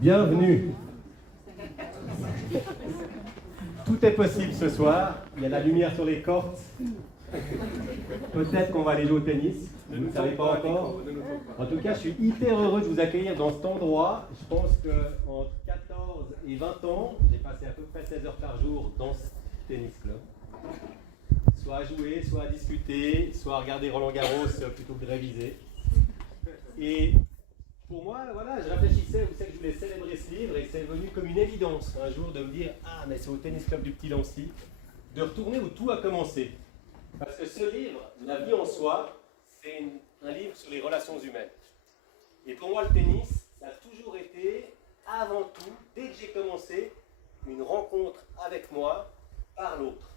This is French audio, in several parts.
Bienvenue. Tout est possible ce soir. Il y a la lumière sur les cordes. Peut-être qu'on va aller jouer au tennis. Vous ne savez pas encore. En tout cas, je suis hyper heureux de vous accueillir dans cet endroit. Je pense qu'entre 14 et 20 ans, j'ai passé à peu près 16 heures par jour dans ce tennis club. Soit à jouer, soit à discuter, soit à regarder Roland Garros plutôt que de réviser. Et pour moi, voilà, je réfléchissais, vous savez que je voulais célébrer ce livre et c'est venu comme une évidence un jour de me dire « Ah, mais c'est au tennis club du Petit Lancy », de retourner où tout a commencé. Parce que ce livre, La vie en soi, c'est un livre sur les relations humaines. Et pour moi, le tennis, ça a toujours été, avant tout, dès que j'ai commencé, une rencontre avec moi par l'autre.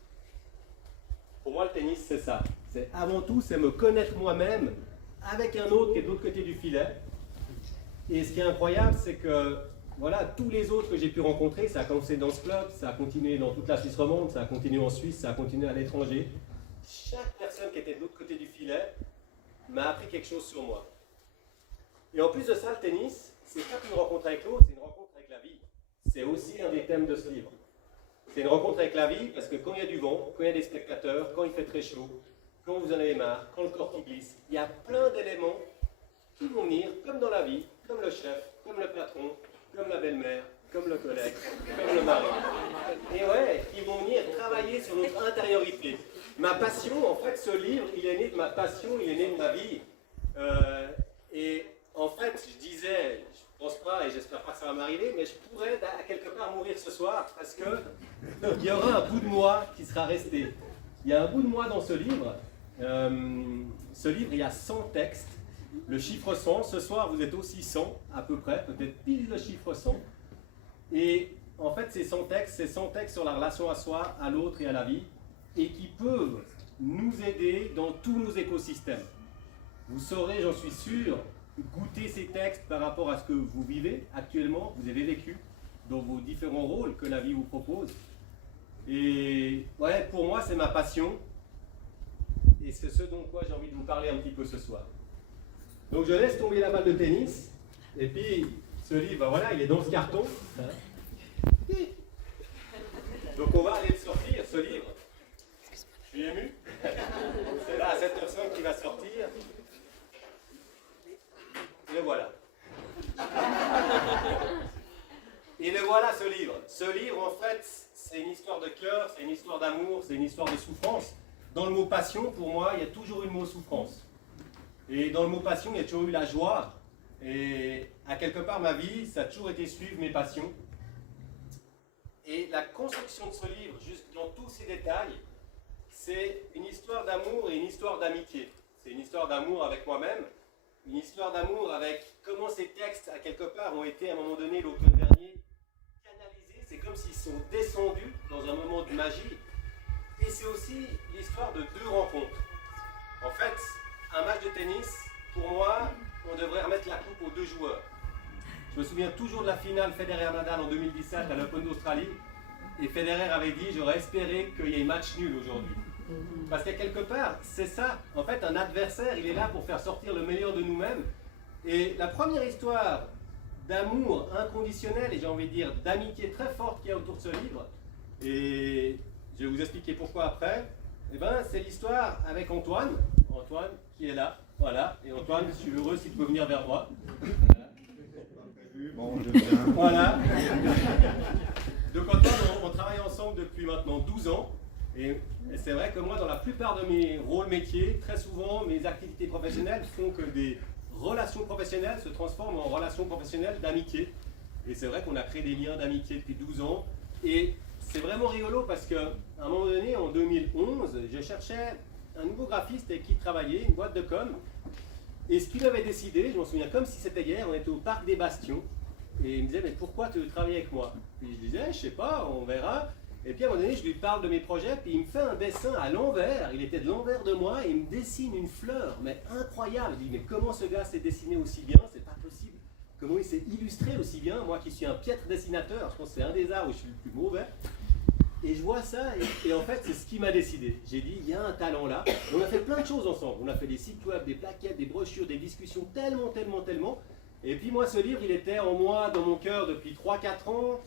Pour moi, le tennis, c'est ça. C'est avant tout, c'est me connaître moi-même avec un autre qui est de l'autre côté du filet. Et ce qui est incroyable, c'est que voilà, tous les autres que j'ai pu rencontrer, ça a commencé dans ce club, ça a continué dans toute la Suisse romande, ça a continué en Suisse, ça a continué à l'étranger. Chaque personne qui était de l'autre côté du filet m'a appris quelque chose sur moi. Et en plus de ça, le tennis, c'est pas qu'une rencontre avec l'autre, c'est une rencontre avec la vie. C'est aussi un des thèmes de ce livre. C'est une rencontre avec la vie parce que quand il y a du vent, quand il y a des spectateurs, quand il fait très chaud, quand vous en avez marre, quand le corps qui glisse, il y a plein d'éléments qui vont venir, comme dans la vie, comme le chef, comme le patron, comme la belle-mère, comme le collègue, comme le mari. Et ouais, qui vont venir travailler sur notre intériorité. Ma passion, en fait, ce livre, il est né de ma passion, il est né de ma vie. Et en fait, je disais, je pense pas, et j'espère pas que ça va m'arriver, mais je pourrais à quelque part mourir ce soir, parce que il y aura un bout de moi qui sera resté. Il y a un bout de moi dans ce livre. Ce livre, il y a 100 textes. Le chiffre 100, ce soir vous êtes aussi 100 à peu près, peut-être pile le chiffre 100. Et en fait ces 100 textes, c'est 100 textes sur la relation à soi, à l'autre et à la vie, et qui peuvent nous aider dans tous nos écosystèmes. Vous saurez, j'en suis sûr, goûter ces textes par rapport à ce que vous vivez actuellement, vous avez vécu, dans vos différents rôles que la vie vous propose. Et ouais, pour moi c'est ma passion, et c'est ce dont quoi j'ai envie de vous parler un petit peu ce soir. Donc je laisse tomber la balle de tennis, et puis ce livre, voilà, il est dans ce carton. Donc on va aller le sortir, ce livre. Je suis ému. C'est là, cette personne qui va sortir. Et le voilà. Et le voilà, ce livre. Ce livre, en fait, c'est une histoire de cœur, c'est une histoire d'amour, c'est une histoire de souffrance. Dans le mot passion, pour moi, il y a toujours eu le mot souffrance. Et dans le mot passion, il y a toujours eu la joie. Et à quelque part, ma vie, ça a toujours été suivre mes passions. Et la construction de ce livre, juste dans tous ses détails, c'est une histoire d'amour et une histoire d'amitié. C'est une histoire d'amour avec moi-même, une histoire d'amour avec comment ces textes, à quelque part, ont été à un moment donné, l'automne dernier, canalisés. C'est comme s'ils sont descendus dans un moment de magie. Et c'est aussi l'histoire de deux rencontres. En fait, un match de tennis, pour moi, on devrait remettre la coupe aux deux joueurs. Je me souviens toujours de la finale Federer-Nadal en 2017 à l'Open d'Australie. Et Federer avait dit, j'aurais espéré qu'il y ait match nul aujourd'hui. Parce qu'à quelque part, c'est ça. En fait, un adversaire, il est là pour faire sortir le meilleur de nous-mêmes. Et la première histoire d'amour inconditionnel, et j'ai envie de dire d'amitié très forte qu'il y a autour de ce livre, et je vais vous expliquer pourquoi après, eh ben, c'est l'histoire avec Antoine. Antoine qui est là, voilà. Et Antoine, je suis heureux si tu peux venir vers moi. Bon, je viens. Voilà. Donc Antoine, on travaille ensemble depuis maintenant 12 ans. Et c'est vrai que moi, dans la plupart de mes rôles métiers, très souvent, mes activités professionnelles font que des relations professionnelles se transforment en relations professionnelles d'amitié. Et c'est vrai qu'on a créé des liens d'amitié depuis 12 ans. Et c'est vraiment rigolo parce qu'à un moment donné, en 2011, je cherchais un nouveau graphiste avec qui travailler, une boîte de com. Et ce qu'il avait décidé, je m'en souviens comme si c'était hier, on était au Parc des Bastions. Et il me disait, mais pourquoi tu veux travailler avec moi? Puis je disais, je sais pas, on verra. Et puis à un moment donné, je lui parle de mes projets, puis il me fait un dessin à l'envers. Il était de l'envers de moi et il me dessine une fleur, mais incroyable. Je dis, mais comment ce gars s'est dessiné aussi bien? C'est pas possible. Comment il s'est illustré aussi bien? Moi qui suis un piètre dessinateur, je pense que c'est un des arts où je suis le plus mauvais. Et je vois ça, et en fait, c'est ce qui m'a décidé. J'ai dit, il y a un talent là. On a fait plein de choses ensemble. On a fait des sites web, des plaquettes, des brochures, des discussions, tellement. Et puis moi, ce livre, il était en moi, dans mon cœur depuis 3-4 ans.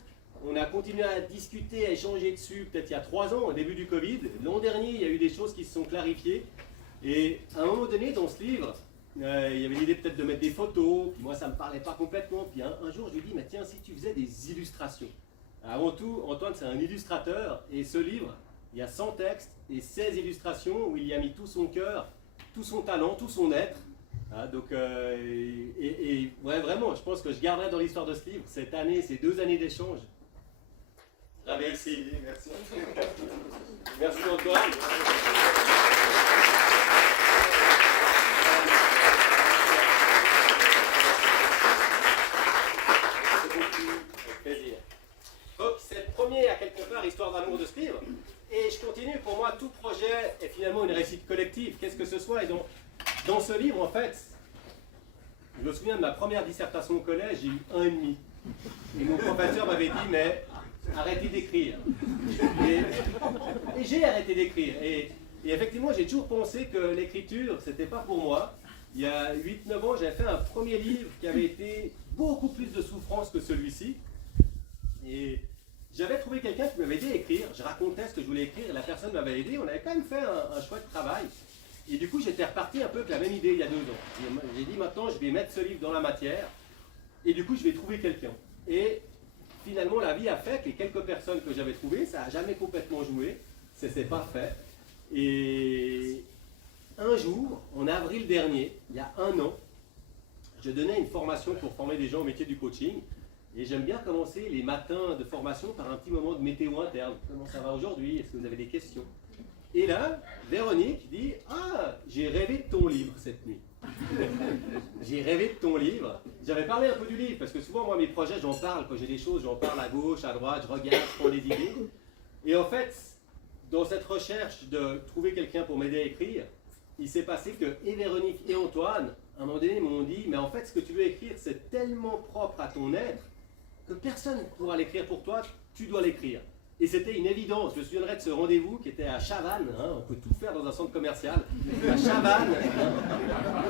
On a continué à discuter, à échanger dessus peut-être il y a 3 ans, au début du Covid. L'an dernier, il y a eu des choses qui se sont clarifiées. Et à un moment donné, dans ce livre, il y avait l'idée peut-être de mettre des photos. Puis moi, ça ne me parlait pas complètement. Puis un jour, je lui ai dit, mais tiens, si tu faisais des illustrations. Avant tout, Antoine, c'est un illustrateur. Et ce livre, il y a 100 textes et 16 illustrations où il y a mis tout son cœur, tout son talent, tout son être. Donc, ouais, vraiment, je pense que je garderai dans l'histoire de ce livre cette année, ces 2 années d'échange. Merci. Merci. Merci Antoine. Plaisir. Donc, c'est le premier, à quelque part, histoire d'amour de ce livre. Et je continue, pour moi, tout projet est finalement une réussite collective, qu'est-ce que ce soit. Et donc, dans ce livre, en fait, je me souviens de ma première dissertation au collège, j'ai eu 1,5. Et mon professeur m'avait dit, mais arrêtez d'écrire. Et j'ai arrêté d'écrire. Et effectivement, j'ai toujours pensé que l'écriture, c'était pas pour moi. Il y a 8-9 ans, j'avais fait un premier livre qui avait été beaucoup plus de souffrance que celui-ci. Et j'avais trouvé quelqu'un qui m'avait aidé à écrire. Je racontais ce que je voulais écrire et la personne m'avait aidé. On avait quand même fait un chouette travail. Et du coup, j'étais reparti un peu avec la même idée il y a 2 ans. J'ai dit maintenant, je vais mettre ce livre dans la matière. Et du coup, je vais trouver quelqu'un. Et finalement, la vie a fait que les quelques personnes que j'avais trouvées, ça n'a jamais complètement joué. Ça s'est pas fait. Et un jour, en avril dernier, il y a 1 an, je donnais une formation pour former des gens au métier du coaching. Et j'aime bien commencer les matins de formation par un petit moment de météo interne. Comment ça va aujourd'hui? Est-ce que vous avez des questions? Et là, Véronique dit « Ah, j'ai rêvé de ton livre cette nuit. » J'ai rêvé de ton livre. J'avais parlé un peu du livre, parce que souvent, moi, mes projets, j'en parle. Quand j'ai des choses, j'en parle à gauche, à droite, je regarde, je prends des idées. Et en fait, dans cette recherche de trouver quelqu'un pour m'aider à écrire, il s'est passé que et Véronique et Antoine, à un moment donné, m'ont dit « Mais en fait, ce que tu veux écrire, c'est tellement propre à ton être que personne ne pourra l'écrire pour toi, tu dois l'écrire. » Et c'était une évidence. Je me souviendrai de ce rendez-vous qui était à Chavannes, on peut tout faire dans un centre commercial, à Chavannes,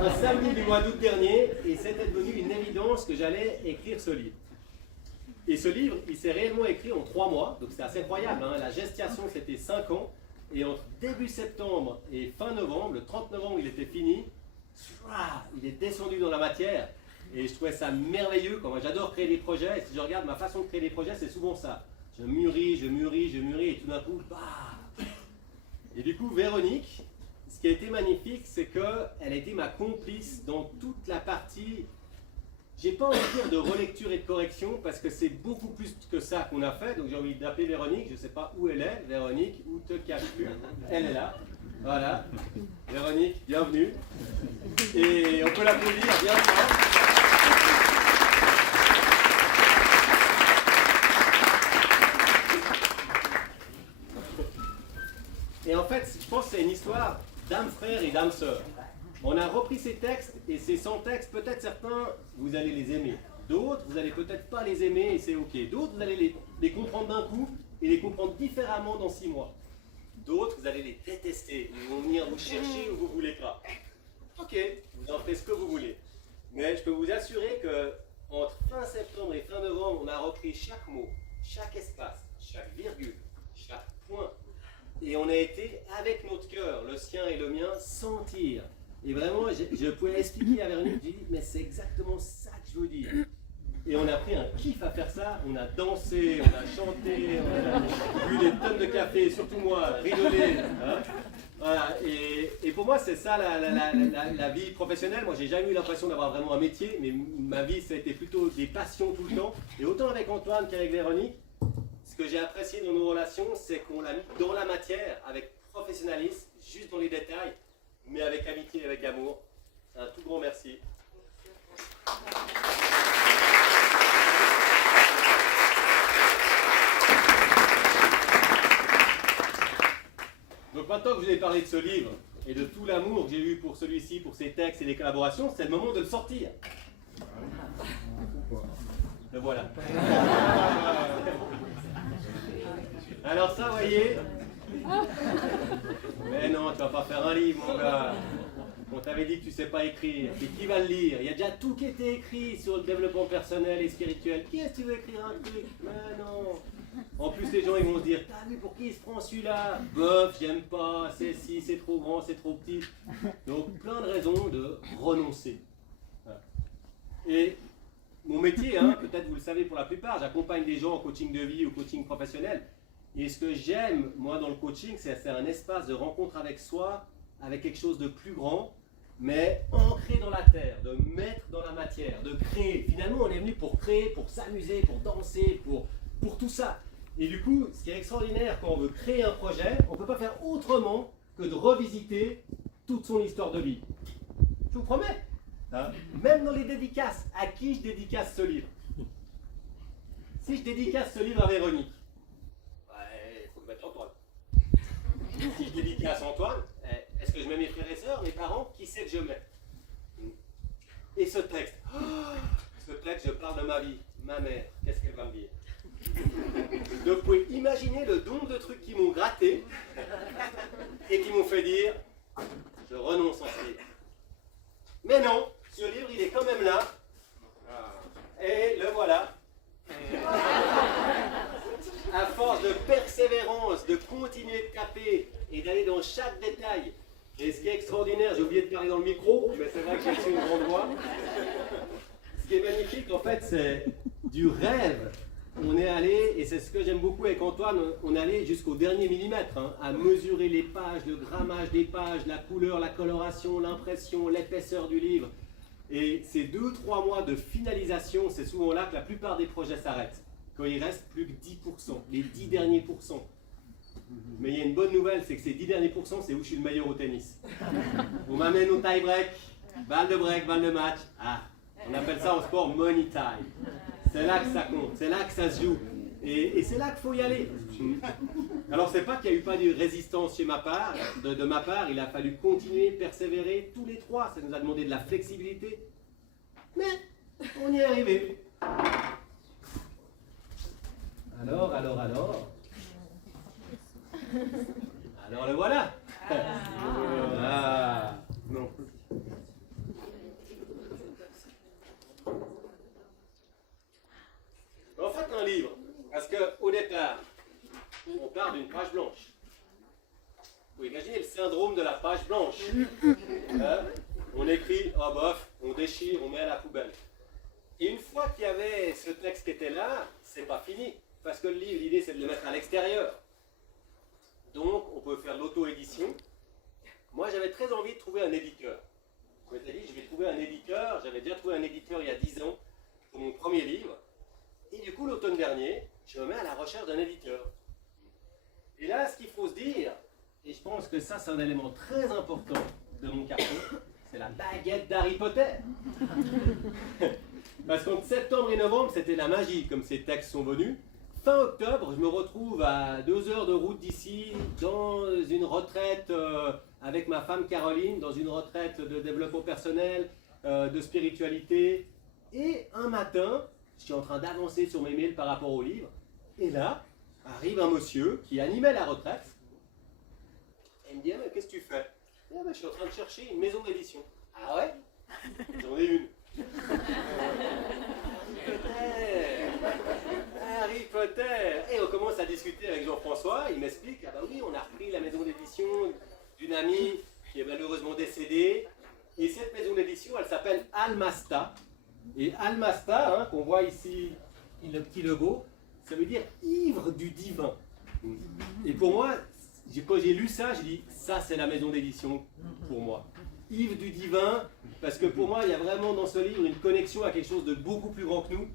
un samedi du mois d'août dernier, et c'était devenu une évidence que j'allais écrire ce livre. Et ce livre, il s'est réellement écrit en 3 mois, donc c'était assez incroyable. La gestation, c'était 5 ans, et entre début septembre et fin novembre, le 30 novembre, il était fini, il est descendu dans la matière, et je trouvais ça merveilleux. Moi, j'adore créer des projets, et si je regarde ma façon de créer des projets, c'est souvent ça. Je mûris, et tout d'un coup, bah. Et du coup, Véronique, ce qui a été magnifique, c'est qu'elle a été ma complice dans toute la partie, j'ai pas envie de dire de relecture et de correction, parce que c'est beaucoup plus que ça qu'on a fait. Donc j'ai envie d'appeler Véronique, je ne sais pas où elle est. Véronique, où te caches-tu? Elle est là. Voilà. Véronique, bienvenue. Et on peut l'applaudir bien fort. Et en fait, je pense que c'est une histoire d'âme frère et d'âme sœur. On a repris ces textes, et ces 100 textes, peut-être certains, vous allez les aimer. D'autres, vous n'allez peut-être pas les aimer, et c'est ok. D'autres, vous allez les comprendre d'un coup, et les comprendre différemment dans 6 mois. D'autres, vous allez les détester. Ils vont venir vous chercher où vous ne voulez pas. Ok, vous en faites ce que vous voulez. Mais je peux vous assurer que entre fin septembre et fin novembre, on a repris chaque mot, chaque espace, chaque virgule, chaque point. Et on a été, avec notre cœur, le sien et le mien, sentir. Et vraiment, je pouvais expliquer à Véronique, j'ai dit, mais c'est exactement ça que je veux dire. Et on a pris un kiff à faire ça, on a dansé, on a chanté, on a bu des tonnes de café, surtout moi, rigolé. Hein, voilà. Et pour moi, c'est ça la vie professionnelle. Moi, j'ai jamais eu l'impression d'avoir vraiment un métier, mais ma vie, ça a été plutôt des passions tout le temps. Et autant avec Antoine qu'avec Véronique, ce que j'ai apprécié dans nos relations, c'est qu'on l'a mis dans la matière, avec professionnalisme, juste dans les détails, mais avec amitié et avec amour. Un tout grand merci. Donc maintenant que je vous ai parlé de ce livre et de tout l'amour que j'ai eu pour celui-ci, pour ses textes et les collaborations, c'est le moment de le sortir. Le voilà. Alors ça, voyez. Mais non, tu vas pas faire un livre, mon gars. qu'on t'avait dit que tu ne sais pas écrire, et qui va le lire? Il y a déjà tout qui était écrit sur le développement personnel et spirituel. Qui est-ce que tu veux écrire un truc? Mais non. En plus, les gens ils vont se dire, t'as vu pour qui il se prend celui-là? Bof, j'aime pas, c'est si, c'est trop grand, c'est trop petit. Donc plein de raisons de renoncer. Voilà. Et mon métier, hein, peut-être vous le savez pour la plupart, j'accompagne des gens en coaching de vie ou coaching professionnel. Et ce que j'aime, moi, dans le coaching, c'est faire un espace de rencontre avec soi, avec quelque chose de plus grand, mais ancré dans la terre, de mettre dans la matière, de créer. Finalement, on est venu pour créer, pour s'amuser, pour danser, pour tout ça. Et du coup, ce qui est extraordinaire quand on veut créer un projet, on ne peut pas faire autrement que de revisiter toute son histoire de vie. Je vous promets. Hein, même dans les dédicaces, à qui je dédicace ce livre? Si je dédicace ce livre à Véronique, il faut le mettre Antoine. Si je dédicace Antoine, est-ce que je mets mes frères et sœurs, mes parents? Qui c'est que je mets? Et ce texte, je parle de ma vie, ma mère, qu'est-ce qu'elle va me dire? Donc vous pouvez imaginer le nombre de trucs qui m'ont gratté et qui m'ont fait dire, je renonce à ce livre. Mais non, ce livre il est quand même là, et le voilà. À force de persévérance, de continuer de taper et d'aller dans chaque détail. Et ce qui est extraordinaire, j'ai oublié de parler dans le micro, mais c'est vrai que j'ai reçu une grande voix. Ce qui est magnifique, en fait, c'est du rêve. On est allé, et c'est ce que j'aime beaucoup avec Antoine, on est allé jusqu'au dernier millimètre, hein, à mesurer les pages, le grammage des pages, la couleur, la coloration, l'impression, l'épaisseur du livre. Et ces 2-3 mois de finalisation, c'est souvent là que la plupart des projets s'arrêtent. Quand il reste plus que 10%, les 10 derniers pourcents. Mais il y a une bonne nouvelle, c'est que ces 10 derniers pourcents, c'est où je suis le meilleur au tennis. On m'amène au tie-break, balle de match. Ah, on appelle ça en sport money time. C'est là que ça compte, c'est là que ça se joue. Et c'est là qu'il faut y aller. Alors c'est pas qu'il n'y a eu pas de résistance chez ma part, de ma part, il a fallu continuer, persévérer, tous les trois. Ça nous a demandé de la flexibilité. Mais on y est arrivé. Alors le voilà. Ah, non. En fait, un livre, parce qu'au départ, on part d'une page blanche. Vous imaginez le syndrome de la page blanche. Hein? On écrit, oh bof, on déchire, on met à la poubelle. Et une fois qu'il y avait ce texte qui était là, c'est pas fini. Parce que le livre, l'idée, c'est de le mettre à l'extérieur. Donc, on peut faire de l'auto-édition. Moi, j'avais très envie de trouver un éditeur. Je m'étais dit, je vais trouver un éditeur. J'avais déjà trouvé un éditeur il y a 10 ans pour mon premier livre. Et du coup, l'automne dernier, je me mets à la recherche d'un éditeur. Et là, ce qu'il faut se dire, et je pense que ça, c'est un élément très important de mon carton, c'est la baguette d'Harry Potter. Parce qu'entre septembre et novembre, c'était la magie, comme ces textes sont venus. Fin octobre, je me retrouve à 2 heures de route d'ici, dans une retraite avec ma femme Caroline, dans une retraite de développement personnel, de spiritualité. Et un matin, je suis en train d'avancer sur mes mails par rapport au livre. Et là, arrive un monsieur qui animait la retraite. Et il me dit, ah, mais qu'est-ce que tu fais? Ah, ben, je suis en train de chercher une maison d'édition. Ah ouais? J'en ai une. Harry Potter. Et on commence à discuter avec Jean-François. Il m'explique, ah bah oui, on a repris la maison d'édition d'une amie qui est malheureusement décédée. Et cette maison d'édition, elle s'appelle Almasta. Et Almasta, hein, qu'on voit ici, le petit logo, ça veut dire ivre du divin. Et pour moi, quand j'ai lu ça, j'ai dit, ça c'est la maison d'édition pour moi. Ivre du divin, parce que pour moi, il y a vraiment dans ce livre une connexion à quelque chose de beaucoup plus grand que nous,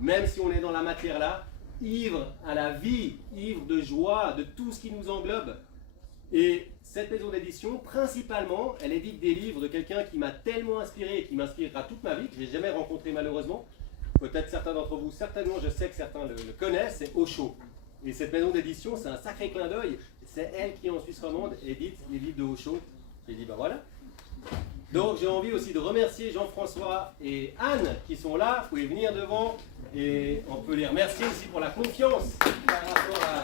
même si on est dans la matière là, ivre à la vie, ivre de joie, de tout ce qui nous englobe. Et cette maison d'édition, principalement, elle édite des livres de quelqu'un qui m'a tellement inspiré et qui m'inspirera toute ma vie, que je n'ai jamais rencontré malheureusement. Peut-être certains d'entre vous, certainement, je sais que certains le connaissent, c'est Osho. Et cette maison d'édition, c'est un sacré clin d'œil. C'est elle qui, en Suisse romande, édite les livres de Osho. J'ai dit, bah voilà. Donc j'ai envie aussi de remercier Jean-François et Anne qui sont là. Vous pouvez venir devant et on peut les remercier aussi pour la confiance par rapport à...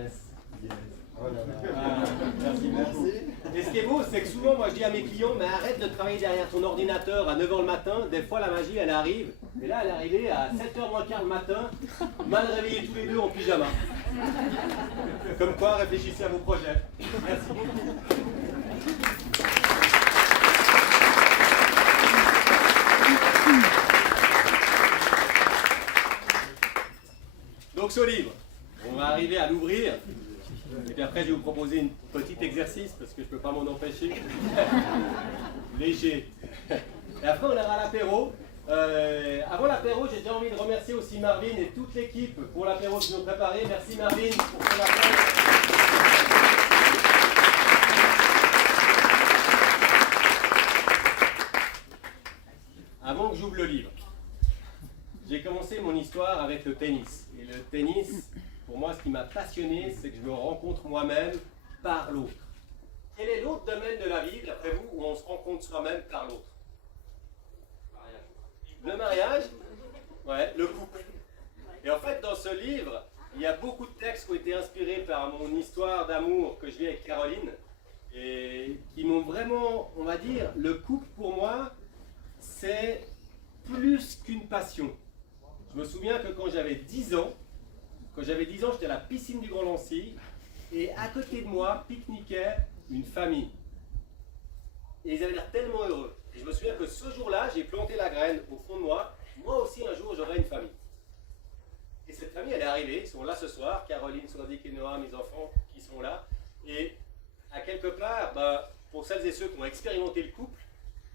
Yes. Oh là là. Ah, merci beaucoup. Et ce qui est beau, c'est que souvent, moi je dis à mes clients, mais arrête de travailler derrière ton ordinateur à 9h le matin. Des fois, la magie, elle arrive. Et là, elle est arrivée à 7h moins quart le matin, mal réveillés tous les deux en pyjama. Comme quoi, réfléchissez à vos projets. Merci beaucoup. Donc ce livre, on va arriver à l'ouvrir. Et puis après, je vais vous proposer un petit exercice, parce que je ne peux pas m'en empêcher. Léger. Et après, on ira à l'apéro. Avant l'apéro, j'ai déjà envie de remercier aussi Marvin et toute l'équipe pour l'apéro qu'ils ont préparé. Merci Marvin pour ton appel. Avant que j'ouvre le livre, j'ai commencé mon histoire avec le tennis. Et le tennis, pour moi, ce qui m'a passionné, c'est que je me rencontre moi-même par l'autre. Quel est l'autre domaine de la vie, d'après vous, où on se rencontre soi-même par l'autre? Le mariage, ouais, le couple. Et en fait, dans ce livre, il y a beaucoup de textes qui ont été inspirés par mon histoire d'amour que je vis avec Caroline et qui m'ont vraiment, on va dire, le couple pour moi, c'est plus qu'une passion. Je me souviens que quand j'avais 10 ans, j'étais à la piscine du Grand Lancy et à côté de moi pique-niquait une famille. Et ils avaient l'air tellement heureux. Et je me souviens que ce jour-là, j'ai planté la graine au fond de moi. Moi aussi, un jour, j'aurai une famille. Et cette famille, elle est arrivée. Ils sont là ce soir. Caroline, Swandic et Noah, mes enfants, qui sont là. Et à quelque part, pour celles et ceux qui ont expérimenté le couple,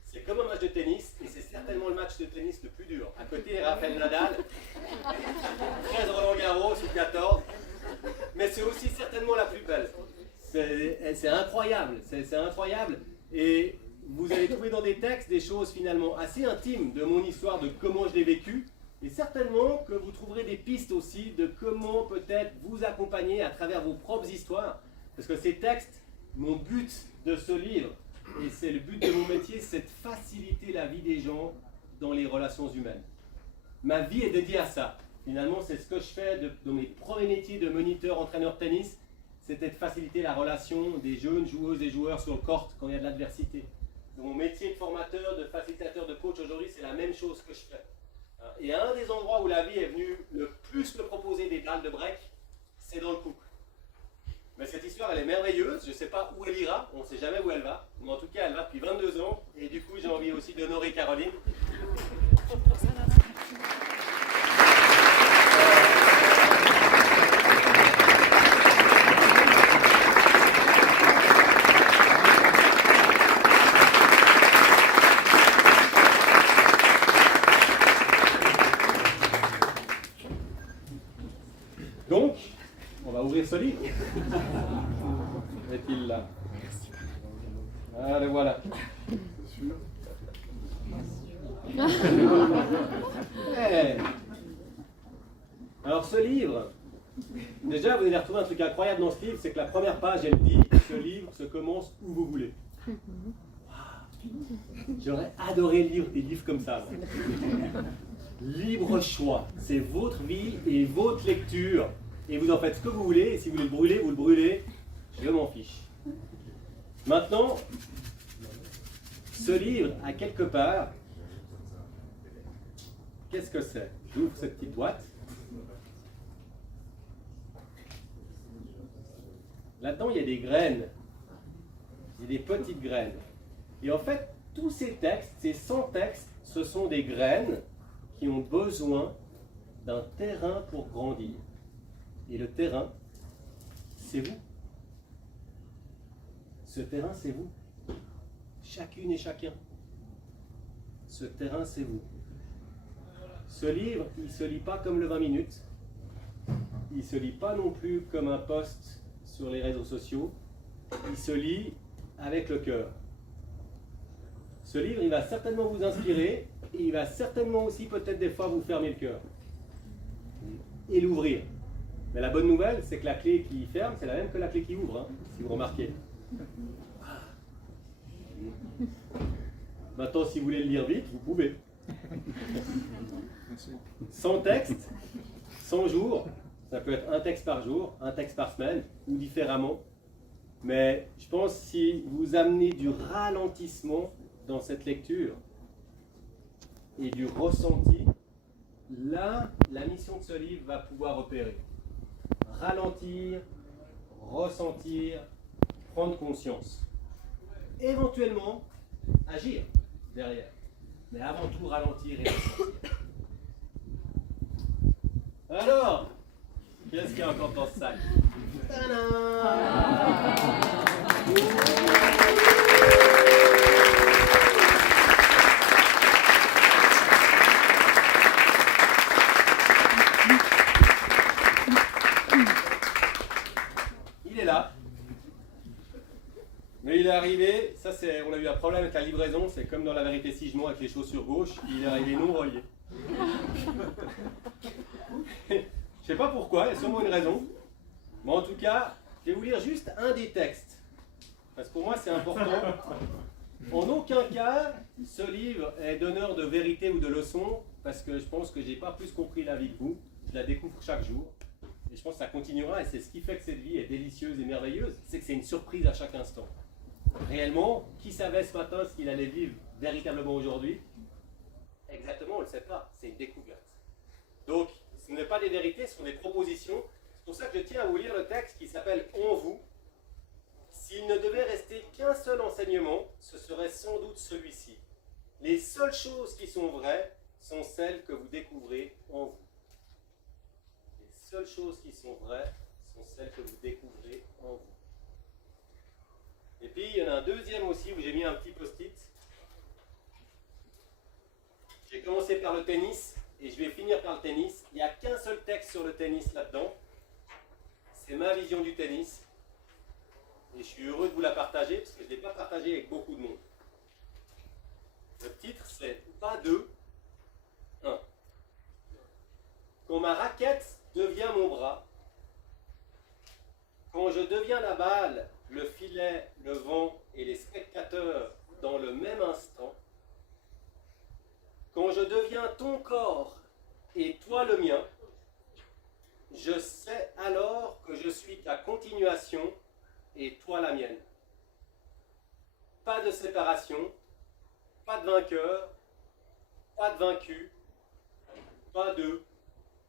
c'est comme un match de tennis. Et c'est certainement le match de tennis le plus dur. À côté, Rafael Nadal, 13 Roland Garros ou 14. Mais c'est aussi certainement la plus belle. C'est incroyable. C'est incroyable. Et vous allez trouver dans des textes des choses finalement assez intimes de mon histoire, de comment je l'ai vécu, et certainement que vous trouverez des pistes aussi de comment peut-être vous accompagner à travers vos propres histoires, parce que ces textes, mon but de ce livre, et c'est le but de mon métier, c'est de faciliter la vie des gens dans les relations humaines. Ma vie est dédiée à ça. Finalement, c'est ce que je fais dans mes premiers métiers de moniteur, entraîneur de tennis, c'était de faciliter la relation des jeunes joueuses et joueurs sur le court quand il y a de l'adversité. Mon métier de formateur, de facilitateur, de coach aujourd'hui, c'est la même chose que je fais. Et un des endroits où la vie est venue le plus me proposer des balles de break, c'est dans le couple. Mais cette histoire, elle est merveilleuse. Je ne sais pas où elle ira, on ne sait jamais où elle va. Mais en tout cas, elle va depuis 22 ans. Et du coup, j'ai envie aussi d'honorer Caroline. Donc, on va ouvrir ce livre. Est-il là? Allez, voilà. Hey. Alors, ce livre, déjà, vous allez retrouver un truc incroyable dans ce livre, c'est que la première page, elle dit « Ce livre se commence où vous voulez ». J'aurais adoré lire des livres comme ça. Libre choix, c'est votre vie et votre lecture. Et vous en faites ce que vous voulez, et si vous voulez le brûler, vous le brûlez. Je m'en fiche. Maintenant, ce livre, à quelque part, qu'est-ce que c'est? J'ouvre cette petite boîte. Là-dedans, il y a des graines. Il y a des petites graines. Et en fait, tous ces textes, ces 100 textes, ce sont des graines qui ont besoin d'un terrain pour grandir. Et le terrain, c'est vous. Ce terrain, c'est vous. Chacune et chacun. Ce terrain, c'est vous. Ce livre, il ne se lit pas comme le 20 minutes. Il ne se lit pas non plus comme un post sur les réseaux sociaux. Il se lit avec le cœur. Ce livre, il va certainement vous inspirer et il va certainement aussi peut-être des fois vous fermer le cœur et l'ouvrir. Mais la bonne nouvelle, c'est que la clé qui ferme, c'est la même que la clé qui ouvre, hein, si vous remarquez. Maintenant, si vous voulez le lire vite, vous pouvez. 100 textes, 100 jours, Ça peut être un texte par jour, un texte par semaine, ou différemment. Mais je pense que si vous amenez du ralentissement dans cette lecture et du ressenti, là, la mission de ce livre va pouvoir opérer. Ralentir, ressentir, prendre conscience. Éventuellement, agir derrière. Mais avant tout, ralentir et ressentir. Alors, qu'est-ce qu'il y a encore dans ce sac? Il est là. Mais il est arrivé, ça c'est, on a eu un problème avec la livraison, c'est comme dans La Vérité si je mens avec les chaussures gauche, il est arrivé non relié. Je ne sais pas pourquoi, il y a sûrement une raison. Mais en tout cas, je vais vous lire juste un des textes. Parce que pour moi c'est important. En aucun cas, ce livre est donneur de vérité ou de leçons, parce que je pense que je n'ai pas plus compris la vie que vous. Je la découvre chaque jour. Et je pense que ça continuera, et c'est ce qui fait que cette vie est délicieuse et merveilleuse, c'est que c'est une surprise à chaque instant. Réellement, qui savait ce matin ce qu'il allait vivre véritablement aujourd'hui? Exactement, on ne le sait pas, c'est une découverte. Donc, ce n'est pas des vérités, ce sont des propositions. C'est pour ça que je tiens à vous lire le texte qui s'appelle « En vous ». S'il ne devait rester qu'un seul enseignement, ce serait sans doute celui-ci. Les seules choses qui sont vraies sont celles que vous découvrez en vous. Les seules choses qui sont vraies sont celles que vous découvrez en vous. Et puis, il y en a un deuxième aussi où j'ai mis un petit post-it. J'ai commencé par le tennis et je vais finir par le tennis. Il n'y a qu'un seul texte sur le tennis là-dedans. C'est ma vision du tennis. Et je suis heureux de vous la partager parce que je ne l'ai pas partagée avec beaucoup de monde. Le titre, c'est « Pas 2, 1 ». Quand ma raquette devient mon bras, quand je deviens la balle, le filet, le vent et les spectateurs dans le même instant, quand je deviens ton corps et toi le mien, je sais alors que je suis ta continuation et toi la mienne. Pas de séparation, pas de vainqueur, pas de vaincu, pas de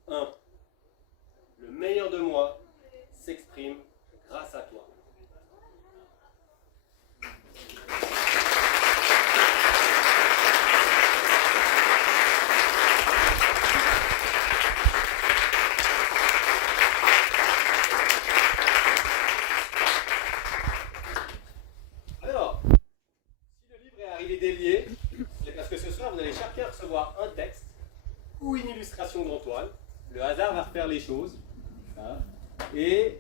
1. Le meilleur de moi s'exprime grâce à toi. Alors, si le livre est arrivé délié, c'est parce que ce soir vous allez chacun recevoir un texte ou une illustration grand toile. Le hasard va refaire les choses. Hein. Et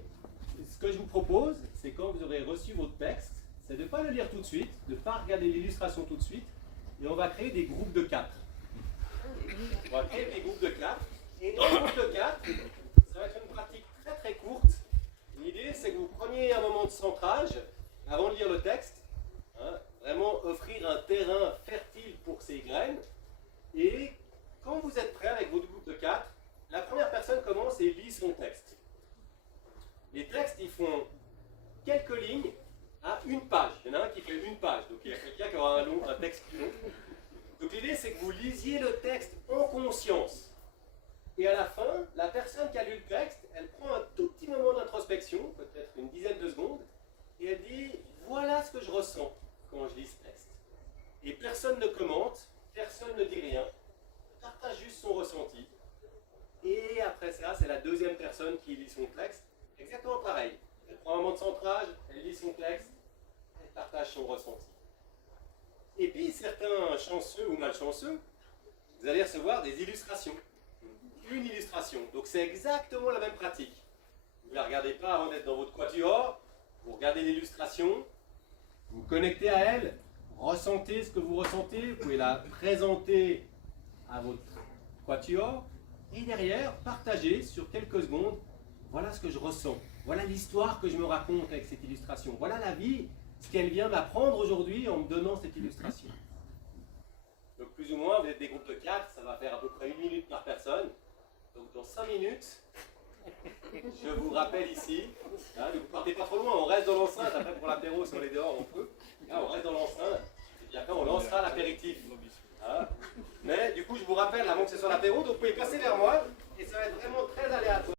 ce que je vous propose, c'est quand vous aurez reçu votre texte, c'est de ne pas le lire tout de suite, de ne pas regarder l'illustration tout de suite, et on va créer des groupes de 4. On va créer des groupes de 4, et dans le groupe de 4, ça va être une pratique très très courte. L'idée, c'est que vous preniez un moment de centrage, avant de lire le texte, hein, vraiment offrir un terrain fertile pour ces graines, et quand vous êtes prêt avec votre groupe de 4, la première personne commence et lit son texte. Les textes, ils font quelques lignes à une page. Il y en a un qui fait une page, donc il y a quelqu'un qui aura un texte plus long. Donc l'idée, c'est que vous lisiez le texte en conscience. Et à la fin, la personne qui a lu le texte, elle prend un tout petit moment d'introspection, peut-être une dizaine de secondes, et elle dit « Voilà ce que je ressens quand je lis ce texte ». Et personne ne commente, personne ne dit rien, partage juste son ressenti. Et après ça, c'est la deuxième personne qui lit son texte. Exactement pareil. Elle prend un moment de centrage, elle lit son texte, elle partage son ressenti. Et puis, certains chanceux ou malchanceux, vous allez recevoir des illustrations. Une illustration. Donc, c'est exactement la même pratique. Vous ne la regardez pas avant d'être dans votre quatuor, vous regardez l'illustration, vous vous connectez à elle, ressentez ce que vous ressentez, vous pouvez la présenter à votre quatuor, et derrière, partagez sur quelques secondes, voilà ce que je ressens, voilà l'histoire que je me raconte avec cette illustration, voilà la vie, ce qu'elle vient m'apprendre aujourd'hui en me donnant cette illustration. Donc plus ou moins, vous êtes des groupes de 4, ça va faire à peu près 1 minute par personne. Donc dans 5 minutes, je vous rappelle ici, hein, ne vous partez pas trop loin, on reste dans l'enceinte, après pour l'apéro, si on est dehors, on peut. Là, on reste dans l'enceinte, et puis après on lancera l'apéritif. Hein. Mais du coup, je vous rappelle, avant que ce soit l'apéro, donc vous pouvez passer vers moi, et ça va être vraiment très aléatoire.